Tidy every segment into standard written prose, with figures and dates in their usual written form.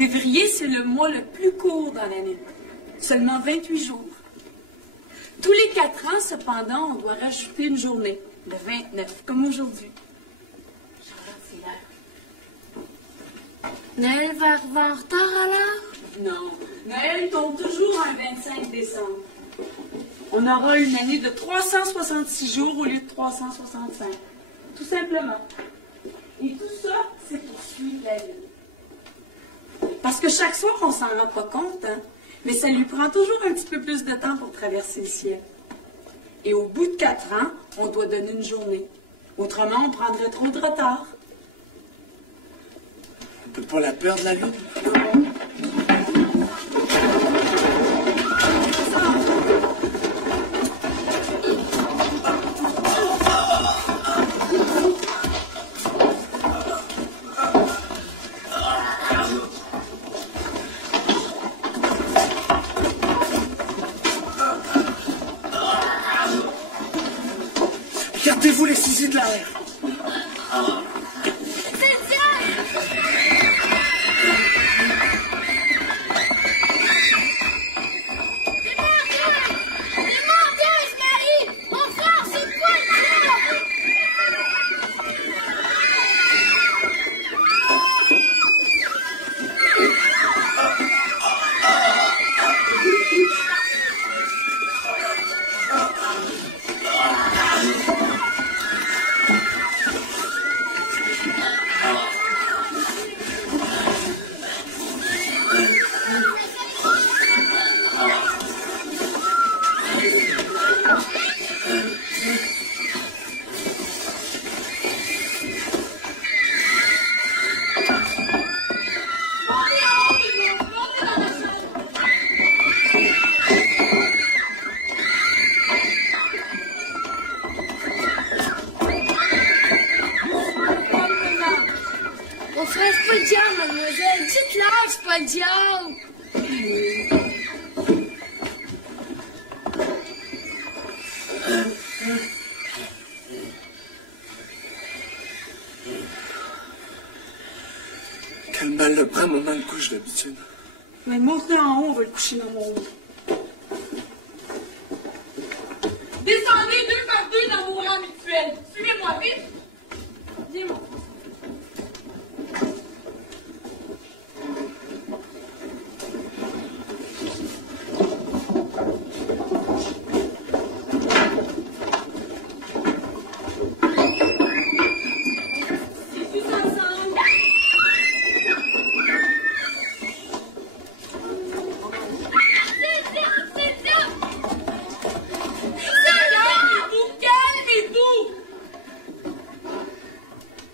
Février, c'est le mois le plus court dans l'année. Seulement 28 jours. Tous les 4 ans, cependant, on doit rajouter une journée. Le 29, comme aujourd'hui. Noël va arriver en retard alors? Non. Noël tombe toujours un 25 décembre. On aura une année de 366 jours au lieu de 365. Tout simplement. Et tout ça, c'est pour suivre la vie. Parce que chaque soir, on s'en rend pas compte, hein? Mais ça lui prend toujours un petit peu plus de temps pour traverser le ciel. Et au bout de 4 ans, on doit donner une journée. Autrement, on prendrait trop de retard. On peut pas la perdre, la lune? Regardez-vous les ciseaux de l'arrière. On ferait pas le diable, mademoiselle. Dites-leur que c'est pas le diable. Quel mal le prend, maman le couche d'habitude. Mais montez en haut, on va le coucher dans mon lit. Descendez 2 par 2 dans vos rangs mutuels. Suivez-moi vite. Viens, mon fils.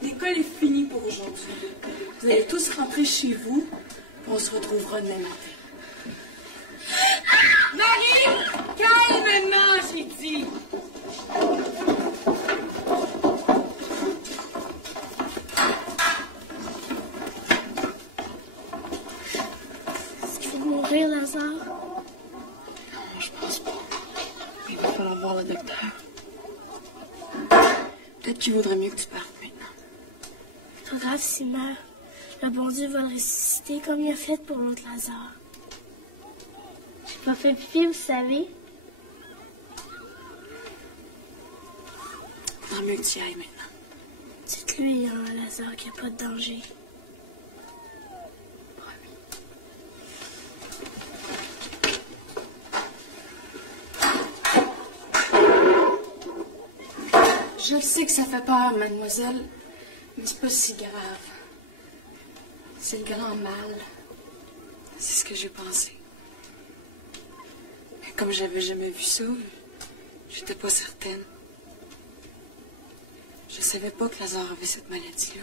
L'école est finie pour aujourd'hui. Vous allez tous rentrer chez vous, puis on se retrouvera demain matin. Marie! Calmement, j'ai dit! Est-ce qu'il faut mourir, Lazare? Non, je pense pas. Mais il va falloir voir le docteur. Peut-être qu'il vaudrait mieux que tu partes maintenant. C'est pas grave s'il meurt. Le bon Dieu va le ressusciter comme il a fait pour l'autre Lazare. J'ai pas fait pipi, vous savez. Tant mieux que tu y ailles maintenant. Dites-lui, hein, Lazare, qu'il n'y a pas de danger. Je sais que ça fait peur, mademoiselle, mais c'est pas si grave. C'est le grand mal. C'est ce que j'ai pensé. Mais comme j'avais jamais vu ça, j'étais pas certaine. Je savais pas que Lazare avait cette maladie-là.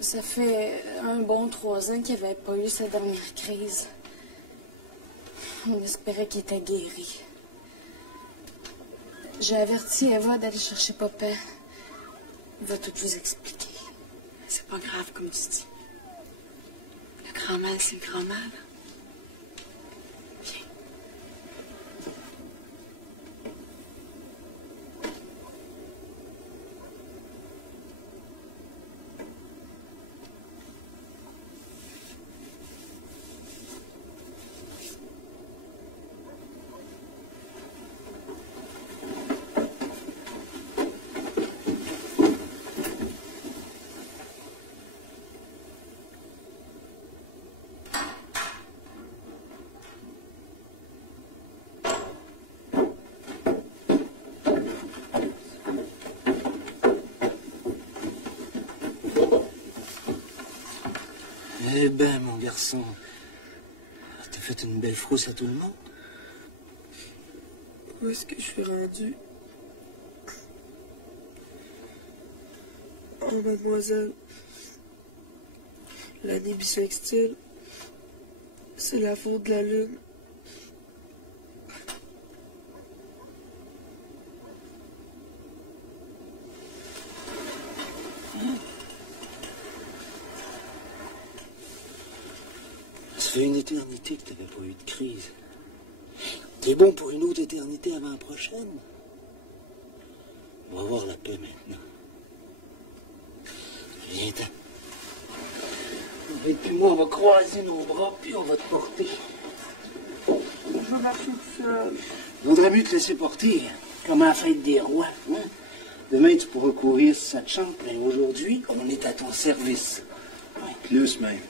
Ça fait un bon 3 ans qu'il n'avait pas eu sa dernière crise. On espérait qu'il était guéri. J'ai averti Eva d'aller chercher papa. Il va tout vous expliquer. C'est pas grave, comme tu dis. Le grand mal, c'est le grand mal. Viens. Eh ben, mon garçon, t'as fait une belle frousse à tout le monde. Où est-ce que je suis rendue? Oh, mademoiselle, l'année bissextile, c'est la faute de la lune. Ça fait une éternité que t'avais pas eu de crise. T'es bon pour une autre éternité avant la prochaine. On va avoir la paix maintenant. Viens-t'en. Et puis moi, on va croiser nos bras, puis on va te porter. Je vais marcher tout seul. Il vaudrait mieux te laisser porter, comme à la fête des rois. Hein? Demain, tu pourras courir sur cette chambre, mais aujourd'hui, on est à ton service. Ouais, plus même.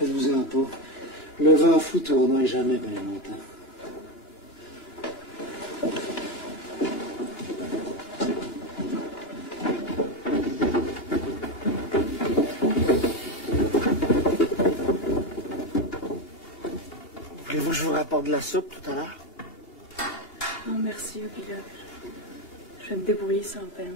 Faites-vous-en pas. Le vent fou tourne jamais bien longtemps. Voulez-vous que je vous rapporte de la soupe tout à l'heure? Non, merci, Ophélia. Je vais me débrouiller sans peine.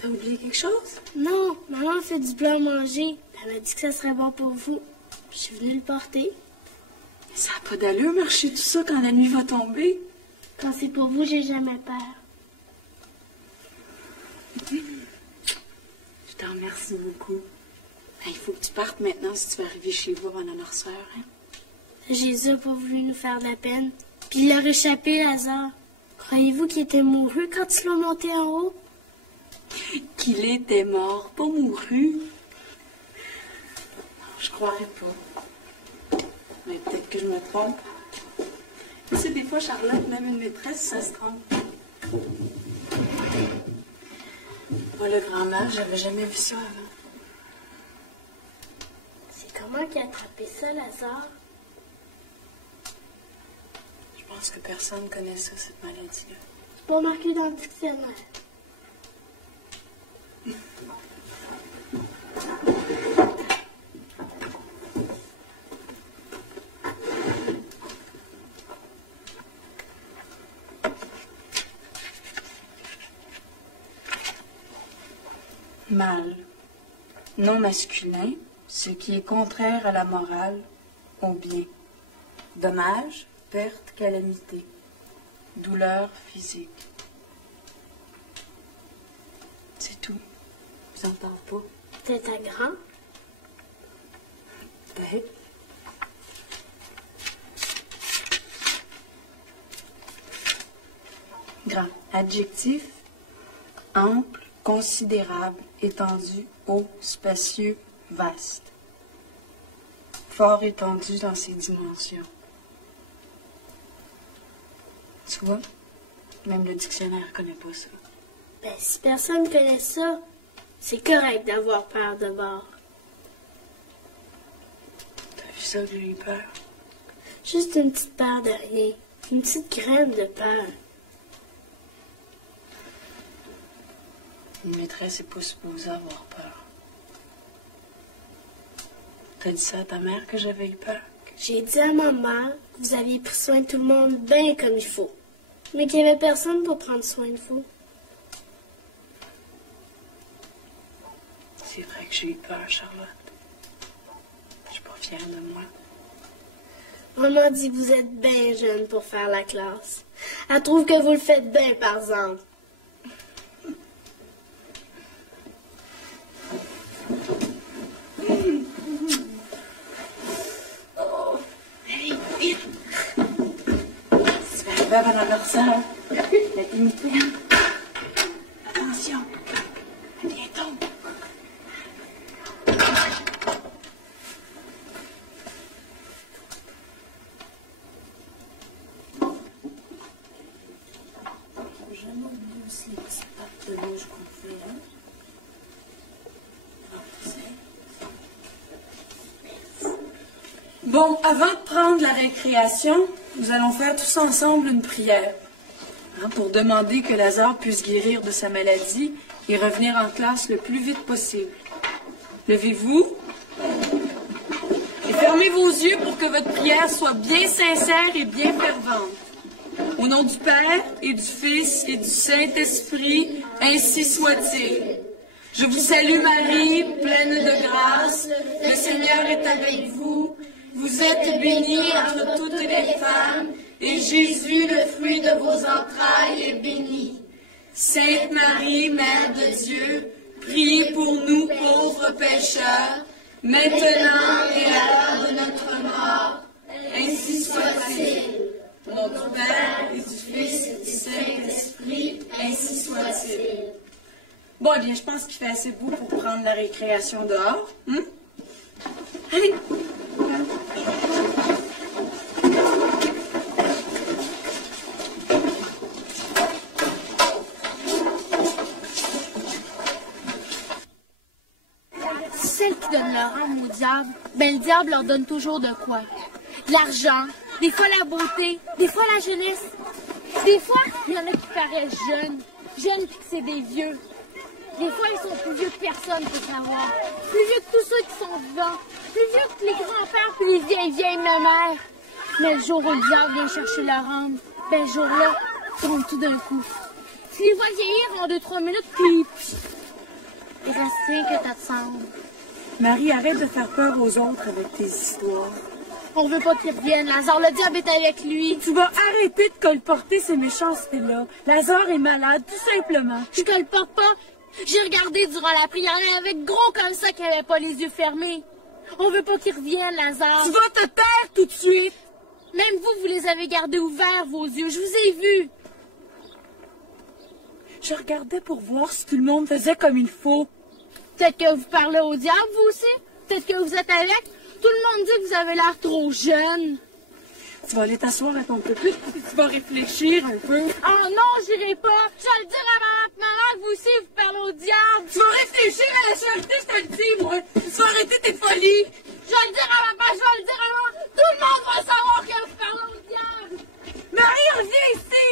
T'as oublié quelque chose? Non, maman a fait du blanc à manger. Elle m'a dit que ça serait bon pour vous. Je suis venue le porter. Ça n'a pas d'allure marcher tout ça quand la nuit va tomber. Quand c'est pour vous, j'ai jamais peur. Je te remercie beaucoup. Il faut que tu partes maintenant si tu veux arriver chez vous avant notre soeur. Hein? Jésus n'a pas voulu nous faire de la peine. Puis il a réchappé Lazare. Croyez-vous qu'il était mouru quand tu l'as monté en haut? Qu'il était mort, pas mouru. Non, je croirais pas. Mais peut-être que je me trompe. Tu sais, des fois, Charlotte, même une maîtresse, ça se trompe. Moi, le grand-mère, j'avais jamais vu ça avant. C'est comment qu'il a attrapé ça, Lazare? Je pense que personne connaît ça, cette maladie-là. C'est pas marqué dans le dictionnaire. Mal, non masculin, ce qui est contraire à la morale, au bien. Dommage, perte, calamité. Douleur physique. C'est tout. Vous en parlez pas? Peut-être à grand? Peut-être. Grand. Adjectif. Ample, considérable, étendu, haut, spacieux, vaste. Fort étendu dans ses dimensions. Tu vois, même le dictionnaire ne connaît pas ça. Ben, si personne connaît ça, c'est correct d'avoir peur de bord. T'as vu ça que j'ai eu peur? Juste une petite peur de rien. Une petite graine de peur. Une maîtresse n'est pas supposée avoir peur. T'as dit ça à ta mère que j'avais eu peur? J'ai dit à ma mère que vous aviez pris soin de tout le monde bien comme il faut. Mais qu'il n'y avait personne pour prendre soin de vous. C'est vrai que j'ai J'ai peur, Charlotte. Je suis pas fière de moi. Maman dit que vous êtes bien jeune pour faire la classe. Elle trouve que vous le faites bien, par exemple. Oh, allez, vite! C'est pas grave, Madame Marcel. La dignité. Attention. À bientôt. J'aime aussi les petites pattes de rouge qu'on fait, hein? Bon, avant de prendre la récréation, nous allons faire tous ensemble une prière pour demander que Lazare puisse guérir de sa maladie et revenir en classe le plus vite possible. Levez-vous et fermez vos yeux pour que votre prière soit bien sincère et bien fervente. Au nom du Père et du Fils et du Saint-Esprit, ainsi soit-il. Je vous salue Marie, pleine de grâce, le Seigneur est avec vous. Vous êtes bénie entre toutes les femmes, et Jésus, le fruit de vos entrailles, est béni. Sainte Marie, Mère de Dieu, priez pour nous pauvres pécheurs, maintenant et à l'heure de notre mort. Ainsi soit-il. Au nom du Père et du Fils et du Saint-Esprit, ainsi soit-il. Bon, eh bien, je pense qu'il fait assez beau pour prendre la récréation dehors. Allez! Celles qui donnent leur âme au diable, ben le diable leur donne toujours de quoi? De l'argent, des fois la beauté, des fois la jeunesse. Des fois, il y en a qui paraissent jeunes puis que c'est des vieux. Des fois, ils sont plus vieux que personne, pour savoir. Plus vieux que tous ceux qui sont vivants. Plus vieux que les grands-pères puis les vieilles mères. Mais le jour où le diable vient chercher leur âme, ben ce jour-là, ils tombent tout d'un coup. Tu les vois vieillir en 2-3 minutes, puis il reste rien que ta semble. Marie, arrête de faire peur aux autres avec tes histoires. On veut pas qu'il revienne, Lazare. Le diable est avec lui. Tu vas arrêter de colporter ces méchancetés-là. Lazare est malade, tout simplement. Je colporte pas. J'ai regardé durant la prière, il avait gros comme ça qu'il avait pas les yeux fermés. On veut pas qu'il revienne, Lazare. Tu vas te taire tout de suite. Même vous les avez gardés ouverts, vos yeux. Je vous ai vus. Je regardais pour voir si tout le monde faisait comme il faut. Peut-être que vous parlez au diable, vous aussi. Peut-être que vous êtes avec. Tout le monde dit que vous avez l'air trop jeune. Tu vas aller t'asseoir à ton pupitre et tu vas réfléchir un peu. Oh non, j'irai pas. Je vais le dire à maman que vous aussi, vous parlez au diable. Tu vas réfléchir à la charité, je te le dis, moi. Tu vas arrêter tes folies. Je vais le dire à maman, je vais le dire à maman. Tout le monde va savoir que vous parlez au diable. Marie, reviens ici.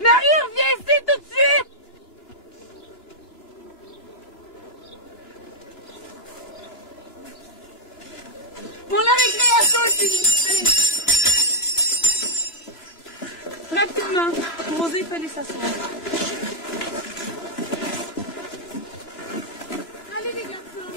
Marie, reviens ici tout de suite. Pour la récréation, s'il vous plaît. Rapidement. Rosée, il fallait s'asseoir. Allez, les garçons.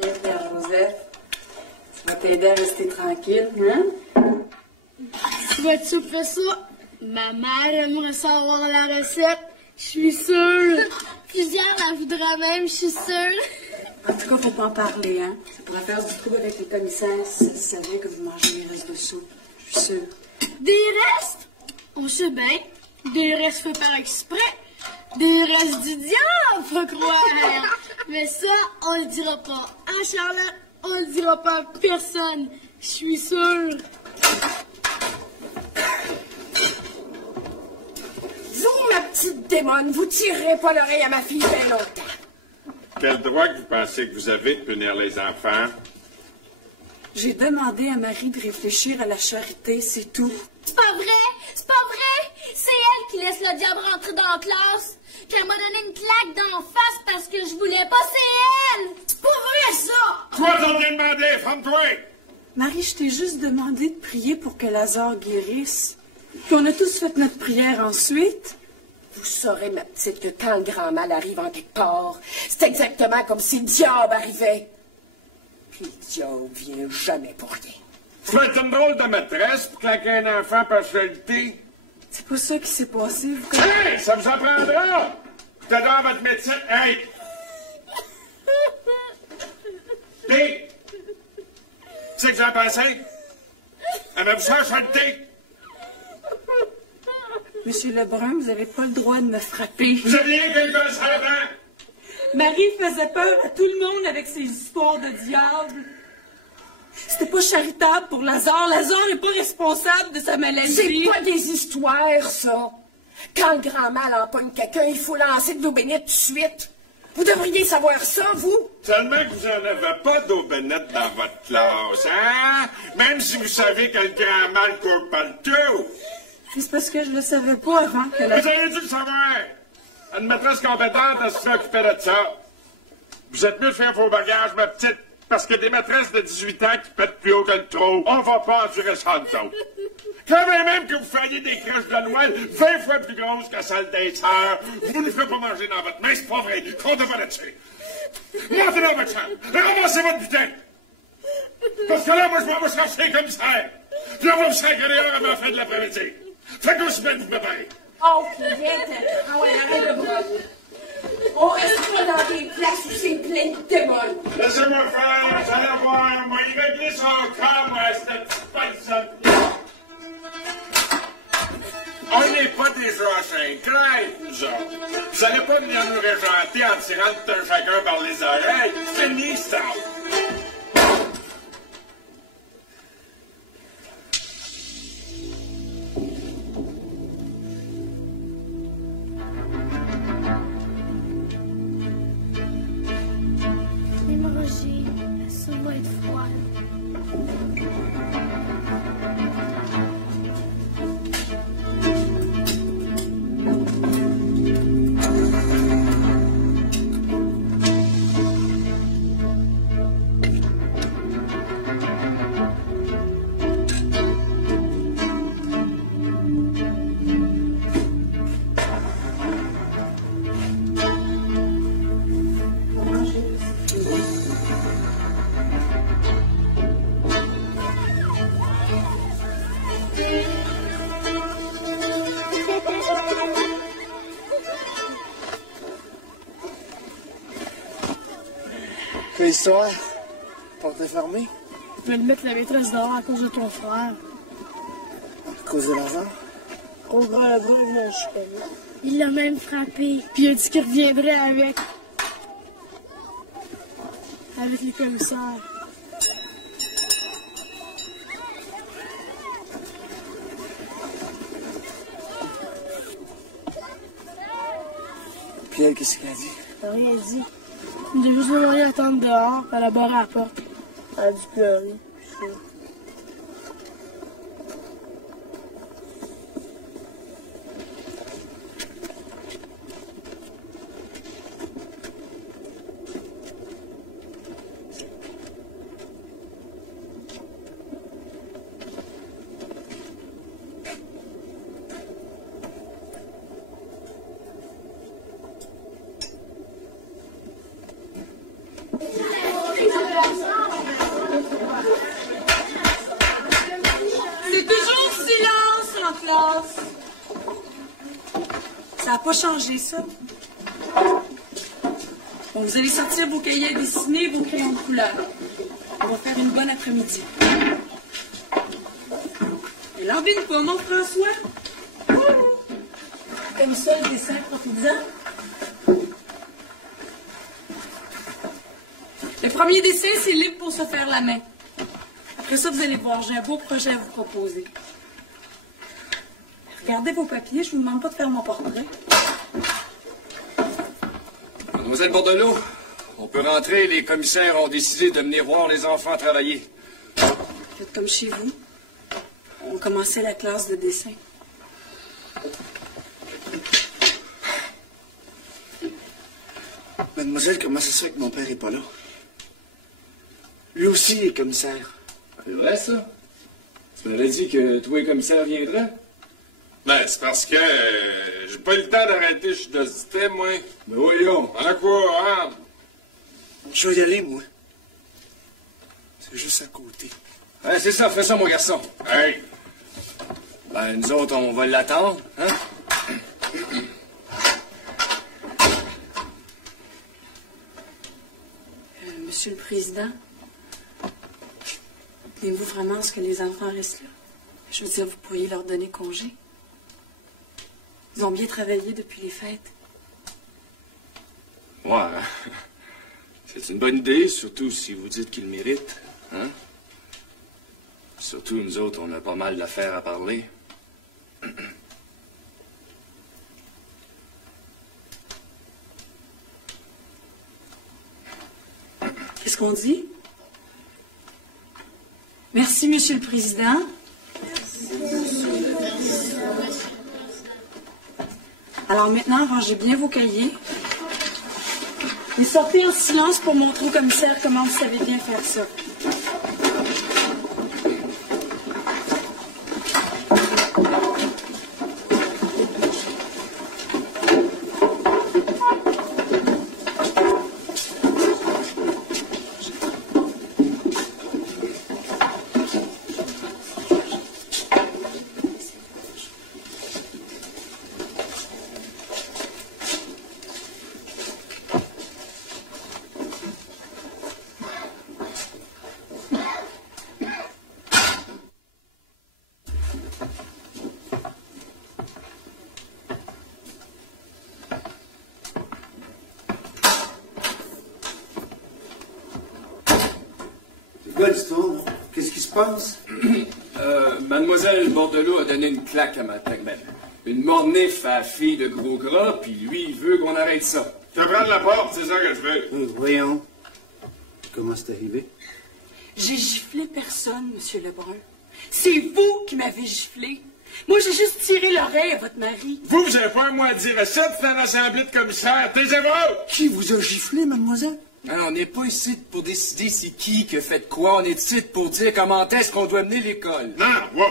Tiens, Père Joseph. Ça va t'aider à rester tranquille, hein? Tu vas-tu souper ça? Ma mère aimerait savoir la recette. Je suis sûre. Plusieurs la voudraient même, je suis sûre. En tout cas, faut pas en parler, hein? Ça pourrait faire du trouble avec les commissaires si ils savaient que vous mangez les restes de soupe. Je suis sûre. Des restes? On sait bien. Des restes faits par exprès. Des restes du diable, faut croire. Mais ça, on le dira pas. Hein, Charlotte? On le dira pas à personne. Je suis sûre. Vous, ma petite démone, vous tirerez pas l'oreille à ma fille bien longtemps. Quel droit que vous pensez que vous avez de punir les enfants? J'ai demandé à Marie de réfléchir à la charité, c'est tout. C'est pas vrai! C'est pas vrai! C'est elle qui laisse le diable rentrer dans la classe. Puis qu'elle m'a donné une claque d'en face parce que je voulais pas, c'est elle! C'est pas vrai, ça! Toi, t'en viens demander, ferme-toi! Marie, je t'ai juste demandé de prier pour que Lazare guérisse. Puis on a tous fait notre prière ensuite. Vous saurez, ma petite, que quand le grand mal arrive en quelque part, c'est exactement comme si le diable arrivait. Puis le diable vient jamais pour rien. Tu vas être une drôle de maîtresse pour claquer un enfant par charité. C'est pas ça qui s'est passé. Vous Hey, ça vous apprendra! T'as dans votre médecin. Hey! Pis! Tu sais que j'en pensais? Avez-vous ça à charité? Monsieur Lebrun, vous avez pas le droit de me frapper. Vous aviez quelqu'un sur la dent? Marie faisait peur à tout le monde avec ses histoires de diable. C'était pas charitable pour Lazare. Lazare n'est pas responsable de sa maladie. C'est pas des histoires, ça. Quand le grand mal empoigne quelqu'un, il faut lancer de l'eau bénite tout de suite. Vous devriez savoir ça, vous. Seulement que vous n'en avez pas d'eau bénite dans votre classe, hein? Même si vous savez que le grand mal court partout. C'est parce que je le savais pas avant que la... Vous auriez dû le savoir. Une maîtresse compétente, elle se fait occuper de ça. Vous êtes mieux de faire vos bagages, ma petite, parce que des maîtresses de 18 ans qui pètent plus haut que le trou, on va pas endurer ça nous autres. Quand même que vous fassiez des crèches de Noël 20 fois plus grosses que celles des sœurs, vous ne ferez pas manger dans votre main, c'est pas vrai. Comptez pas là-dessus. Montez dans votre chambre. Ramassez votre butin. Parce que là, moi, je m'en vais chercher le commissaire. Puis là, on va vous sacrer dehors avant la fin de l'après-midi. Faites aussi bien de vous préparer. Oh, puis viens, ah ouais, arrête de bras. On reste pas dans des places où c'est plein de démons. Laissez-moi faire, vous allez voir, moi, il régler son corps, moi, cette petite personne. On n'est pas des gens crêpes, nous autres. Vous allez pas venir nous régenter en tirant tout un chacun par les oreilles. Fini, ça. Manger, ça va être froid. Quelle histoire? Porte fermée? Je vais le mettre la maîtresse dehors à cause de ton frère. À cause de l'argent? Gros gras le bras, mon chien. Il l'a même frappé. Puis il a dit qu'il reviendrait avec les commissaires. Puis elle, qu'est-ce qu'elle a dit? Elle n'a rien dit. Il a juste demandé à attendre dehors, elle a barré à la porte. Elle a dû pleurer. C'est toujours silence en classe. Ça n'a pas changé, ça. Bon, vous allez sortir vos cahiers à dessiner, vos crayons de couleur. On va faire une bonne après-midi. Elle en vient pas, mon François? Comme ça, le dessin profitant. Le premier dessin, c'est libre pour se faire la main. Après ça, vous allez voir, j'ai un beau projet à vous proposer. Regardez vos papiers, je vous demande pas de faire mon portrait. Mademoiselle Bordelot, on peut rentrer. Les commissaires ont décidé de venir voir les enfants travailler. Faites comme chez vous. On commençait la classe de dessin. Mademoiselle, comment ça se fait que mon père est pas là? Lui aussi est commissaire. C'est vrai, ça? Tu m'avais dit que toi, le commissaire, viendrait? Ben, c'est parce que j'ai pas eu le temps d'arrêter chidosité, moi. Ben voyons. En quoi, hein? Je vais y aller, moi. C'est juste à côté. Ouais, c'est ça, fais ça, mon garçon. Hey! Ben, nous autres, on va l'attendre, hein? Monsieur le Président, voulez-vous vraiment ce que les enfants restent là? Je veux dire, vous pourriez leur donner congé. Ils ont bien travaillé depuis les fêtes. Ouais. C'est une bonne idée, surtout si vous dites qu'ils le méritent, hein? Surtout, nous autres, on a pas mal d'affaires à parler. Qu'est-ce qu'on dit? Merci, Monsieur le Président. Alors maintenant, rangez bien vos cahiers. Et sortez en silence pour montrer au commissaire comment vous savez bien faire ça. Qu'est-ce qui se passe? Mademoiselle Bordelot a donné une claque à matin. Ben, une mornif à la fille de gros gras, puis lui, il veut qu'on arrête ça. Tu vas prendre la porte, c'est ça que je veux. Voyons. Comment c'est arrivé? J'ai giflé personne, Monsieur Lebrun. C'est vous qui m'avez giflé. Moi, j'ai juste tiré l'oreille à votre mari. Vous n'avez pas un mot à dire à ça, c'est une assemblée de commissaires. Taisez-vous! Qui vous a giflé, mademoiselle? Alors, on n'est pas ici pour décider c'est qui fait quoi. On est ici pour dire comment est-ce qu'on doit mener l'école. Non, wow.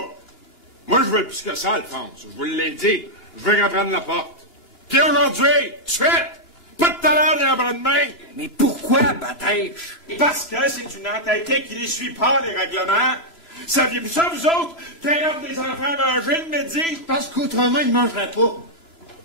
Moi, je veux plus que ça, Alphonse. Je vous l'ai dit. Je veux qu'elle prenne la porte. Puis aujourd'hui, tout de suite, pas de talent ni en bras de main. Mais pourquoi, Batèche? Parce que c'est une entêtée qui ne suit pas les règlements. Saviez-vous ça, vous autres? T'aimes des enfants manger le midi? Parce qu'autrement, ils ne mangeraient pas.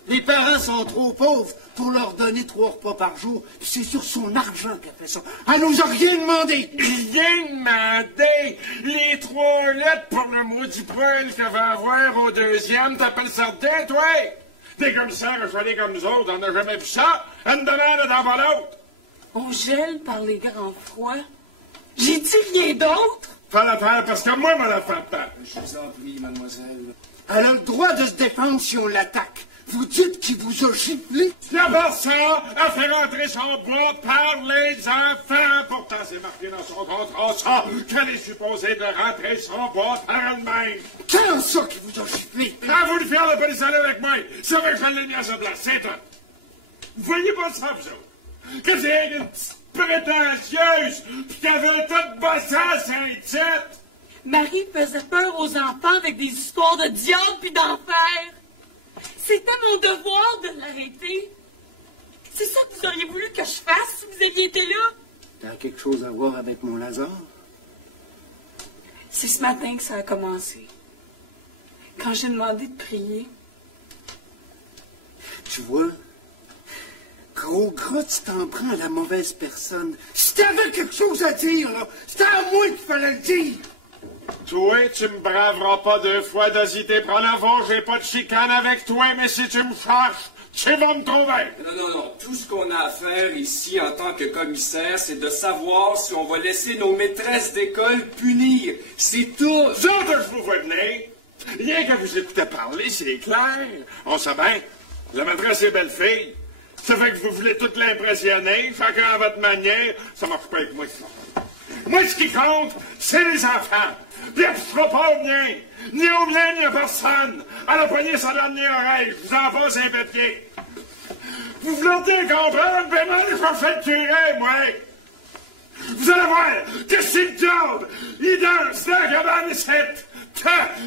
Les parents sont trop pauvres pour leur donner 3 repas par jour. C'est sur son argent qu'elle fait ça. Elle nous a rien demandé. Rien demandé. Les 3 lettres pour le maudit poil qu'elle va avoir au deuxième, t'appelles ça dedans, toi? Des commissaires choisis comme nous autres, on n'a jamais vu ça. Une demande d'en bas l'autre. On gèle par les grands froids. J'ai dit rien d'autre. Fais l'affaire parce que moi, la fais pas. Je vous en prie, mademoiselle. Elle a le droit de se défendre si on l'attaque. Vous dites qu'il vous a giflé? D'abord ça, à faire entrer son bois par les enfants. Pourtant, c'est marqué dans son contrat, ça, qu'elle est supposée de rentrer son bois par elle-même. Quand ça qu'il vous a giflé? À vous de faire la police aller avec moi. C'est vrai que je l'ai mis à sa place, c'est tout. Vous voyez pas ça, vous autres? Que c'est une petite prétentieuse, pis qu'elle veut tout bosser à Saint-Tite. Marie faisait peur aux enfants avec des histoires de diable puis d'enfer. C'était mon devoir de l'arrêter. C'est ça que vous auriez voulu que je fasse si vous aviez été là? T'as quelque chose à voir avec mon Lazare? C'est ce matin que ça a commencé. Quand j'ai demandé de prier. Tu vois, gros gras, tu t'en prends à la mauvaise personne. Si t'avais quelque chose à dire, là, c'était à moi qu'il fallait le dire. Toi, tu me braveras pas 2 fois d'hésiter prendre avant, j'ai pas de chicane avec toi, mais si tu me cherches, tu vas me trouver. Non. Tout ce qu'on a à faire ici en tant que commissaire, c'est de savoir si on va laisser nos maîtresses d'école punir. C'est tout. Vous autres, je vous vois venir. Rien que vous écoutez parler, c'est clair. On sait bien. La maîtresse est belle fille. Ça fait que vous voulez tout l'impressionner, chacun à votre manière. Ça marche pas avec moi, ça. Moi, ce qui compte, c'est les enfants. Puis elle ne touchera pas au mien. Ni au mien, ni à personne. À la poignée, ça donne les oreilles. Je vous en passe un papier. Vous voulez comprendre? Ben moi, je vais faire le curé, moi! Vous allez voir que c'est le job! Il danse dans la cabane ici!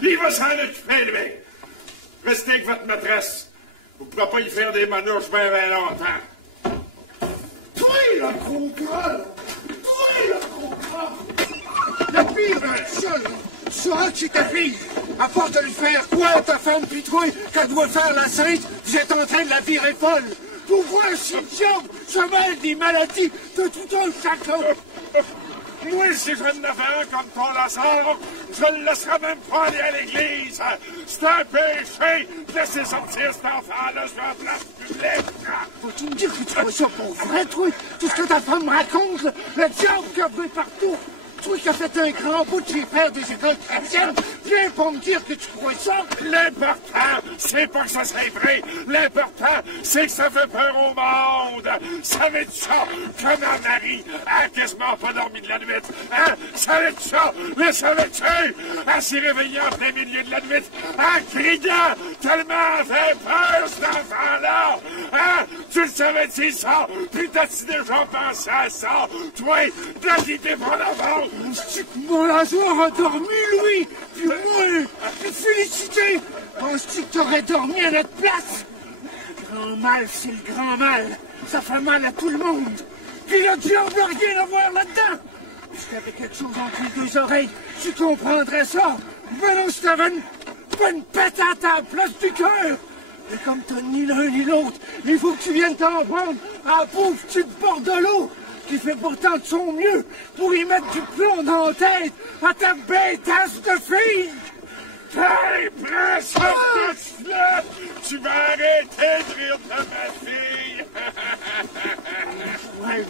Il va s'en occuper, lui! Restez avec votre maîtresse. Vous ne pourrez pas y faire des manouches bien longtemps. Toi, la gros gras! Toi, la gros gras! Le pire dans le sol, tu sauras que c'est ta fille. À force de lui faire quoi, ta femme, puis toi, qu'elle doit faire la sainte, vous êtes en train de la virer folle. Pour voir si le diable se mêle des maladies de tout un chacun. Moi, si je ne l'avais comme ton Lazare, je ne le laisserai même pas aller à l'église. C'est un péché de laisser sortir cet enfant-là sur la place publique. Faut-tu me dire que tu vois ça pour vrai, toi? Tout ce que ta femme me raconte, le diable qui a vu partout. Toi qui as fait un grand bout de chez pères des écoles chrétiennes, viens pour me dire que tu crois ça? L'important, c'est pas que ça soit vrai. L'important, c'est que ça fait peur au monde. Savais-tu ça? Que ma Marie a quasiment pas dormi de la nuit. Hein? Savais-tu ça? Le savais-tu? Elle s'est réveillée en plein milieu de la nuit en criant tellement elle fait peur, cet enfant-là. Hein? Tu le savais-tu ça? Puis t'as-tu déjà pensé à ça? Toi, t'as quitté mon enfant. C'est que mon Lazare a dormi, lui! Puis moi, félicité! Penses-tu que t'aurais dormi à notre place? Le grand mal, c'est le grand mal. Ça fait mal à tout le monde. Puis le diable n'a rien à voir là-dedans. Si t'avais quelque chose entre les deux oreilles, tu comprendrais ça. Ben non, si t'avais une bonne patate à la place du cœur. Et comme t'as ni l'un ni l'autre, il faut que tu viennes t'en prendre à la pauvre petite bordelot qui fait pourtant de son mieux pour y mettre du plomb dans la tête à ta bêtasse de fille! Hey, prends ça tout là! Tu vas arrêter de rire de ma fille! Ouais,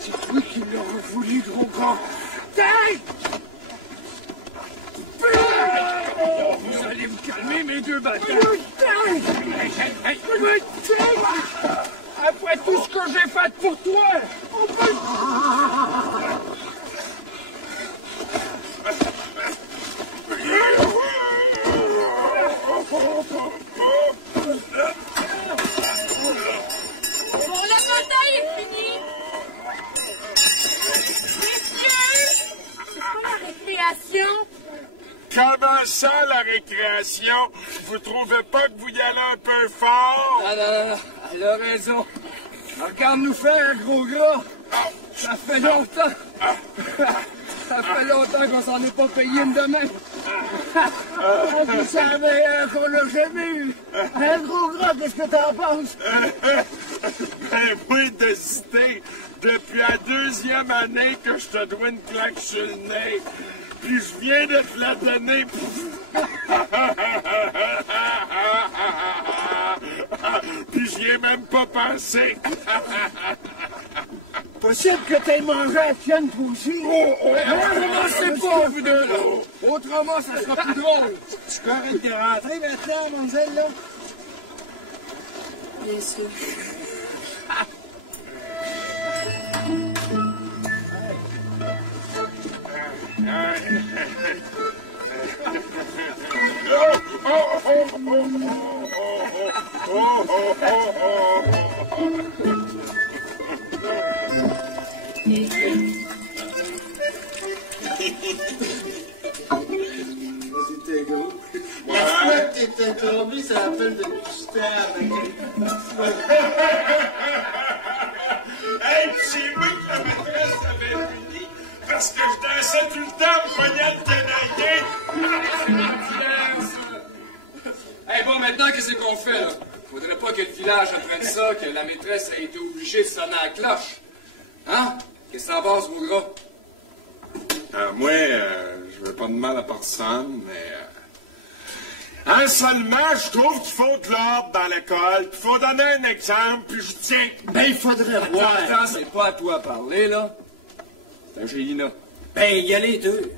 c'est toi qui l'aurais voulu, gros gars! Hey! Vous allez me calmer, mes deux bâtards! Après tout ce que j'ai fait pour toi, on peut... Bon, la bataille est finie! Messieurs! C'est pas la récréation? Comment ça, la récréation? Vous trouvez pas que vous y allez un peu fort? Non, elle a raison. Regarde-nous faire, gros gras. Ça fait longtemps. Ça fait longtemps qu'on s'en est pas payé une de même. Vous savez qu'on l'a jamais eu. Un gros gras, qu'est-ce que t'en penses? Ben oui, de citer, depuis la deuxième année que je te dois une claque sur le nez. Puis je viens de te la donner. Puis j'y ai même pas pensé. Possible que t'aies mangé à Tienne, toi aussi. Autrement, c'est pas, vous deux, là. Autrement, ça sera plus drôle. Tu correct de rentrer maintenant, mademoiselle, là? Bien sûr. C'était gros. La fois que t'étais tombé, ça rappelle de Gustave. Hey, c'est moi que la maîtresse t'avait puni parce que je dansais tout le temps en poignant de tenaillé. Hey, bon, maintenant, qu'est-ce qu'on fait, là? Faudrait pas que le village apprenne ça, que la maîtresse a été obligée de sonner à la cloche. Hein? Qu'est-ce que t'en penses, mon gars? Moi, je veux pas de mal à personne, mais... seulement, je trouve qu'il faut de l'ordre dans l'école, qu'il faut donner un exemple, puis je tiens... Ben, il faudrait voir. Attends, c'est pas à toi à parler, là. C'est à Gélina. Ben, il y a les deux.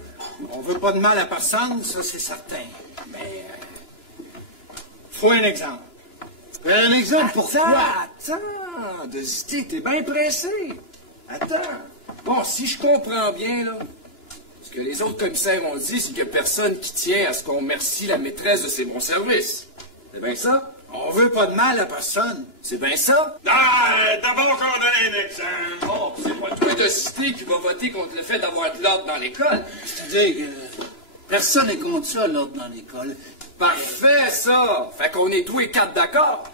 On veut pas de mal à personne, ça, c'est certain. Mais... faut un exemple. Un exemple pour quoi? Attends, de Ziti, t'es bien pressé. Attends. Bon, si je comprends bien, là, ce que les autres commissaires ont dit, c'est qu'il n'y a personne qui tient à ce qu'on remercie la maîtresse de ses bons services. C'est bien ça? On veut pas de mal à personne. C'est bien ça? Ah, d'abord qu'on donne un exemple. Bon, c'est pas toi de cité qui va voter contre le fait d'avoir de l'ordre dans l'école. C'est-à-dire que personne n'est contre ça, l'ordre dans l'école. Parfait, ça! Fait qu'on est tous les quatre d'accord.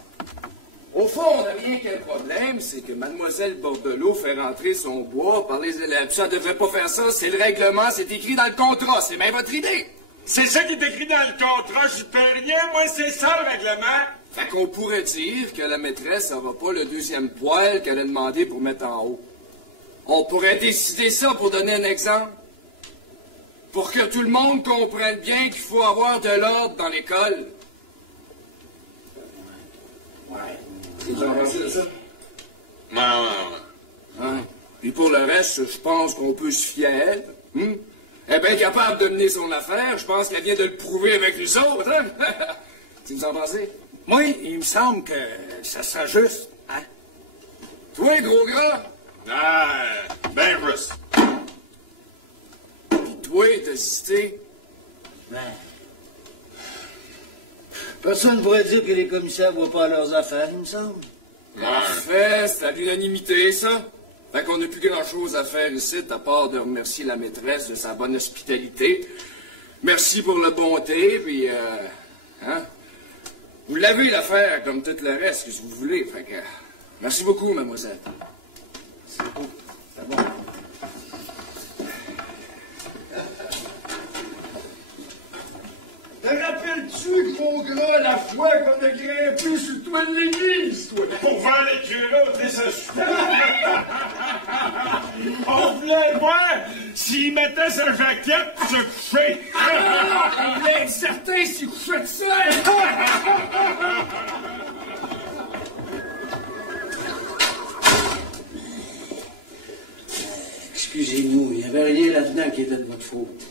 Au fond, on n'a rien qu'un problème, c'est que Mademoiselle Bordelot fait rentrer son bois par les élèves. Ça devrait pas faire ça, c'est le règlement, c'est écrit dans le contrat, c'est bien votre idée. C'est ça qui est écrit dans le contrat, j'y peux rien, moi, c'est ça le règlement. Fait qu'on pourrait dire que la maîtresse n'aura pas le deuxième poêle qu'elle a demandé pour mettre en haut. On pourrait décider ça pour donner un exemple. Pour que tout le monde comprenne bien qu'il faut avoir de l'ordre dans l'école. Ouais. Vous en pensez de ça? Ouais. Puis pour le reste, je pense qu'on peut se fier à elle. Elle est bien capable de mener son affaire. Je pense qu'elle vient de le prouver avec les autres. Hein? Si vous en pensez? Moi, il me semble que ça sera juste, hein? Toi, gros gras? Ah, ben russe. Puis toi, de cité? Ben... Personne ne pourrait dire que les commissaires ne voient pas leurs affaires, il me semble. Parfait, c'est à l'unanimité, ça. Fait qu'on n'a plus grand-chose à faire ici, à part de remercier la maîtresse de sa bonne hospitalité. Merci pour la bonté, puis, hein? Vous l'avez l'affaire, comme tout le reste, si vous voulez, fait que... Merci beaucoup, mademoiselle. C'est beau. C'est bon. Te rappelles-tu, gros gras, la fois qu'on a grimpé sur le toit de l'église, toi? Pour voir les curés au désespoir. On voulait voir s'il mettait sa jaquette pour se coucher. On voulait être certain s'il couchait de ça. Excusez-nous, il n'y avait rien là-dedans qui était de votre faute.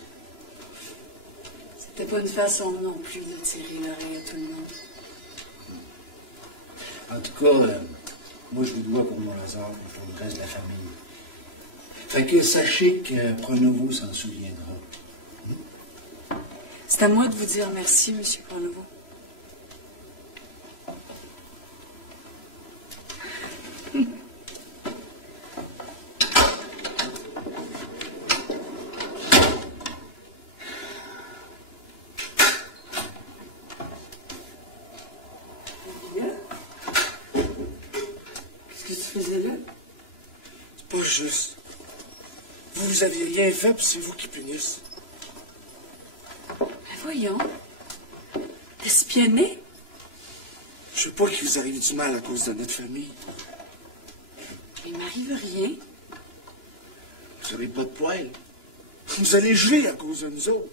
C'était pas une façon non plus de tirer l'oreille à tout le monde. En tout cas, moi je vous dois pour mon hasard et pour le reste de la famille. Fait que sachez que Pronovo s'en souviendra. C'est à moi de vous dire merci, M. Pronovo. Qu'est-ce que tu faisais là? C'est pas juste. Vous aviez rien fait, puis c'est vous qui punissez. Ben voyons. T'espionner? Je veux pas qu'il vous arrive du mal à cause de notre famille. Il m'arrive rien. Vous n'aurez pas de poêle. Vous allez jouer à cause de nous autres.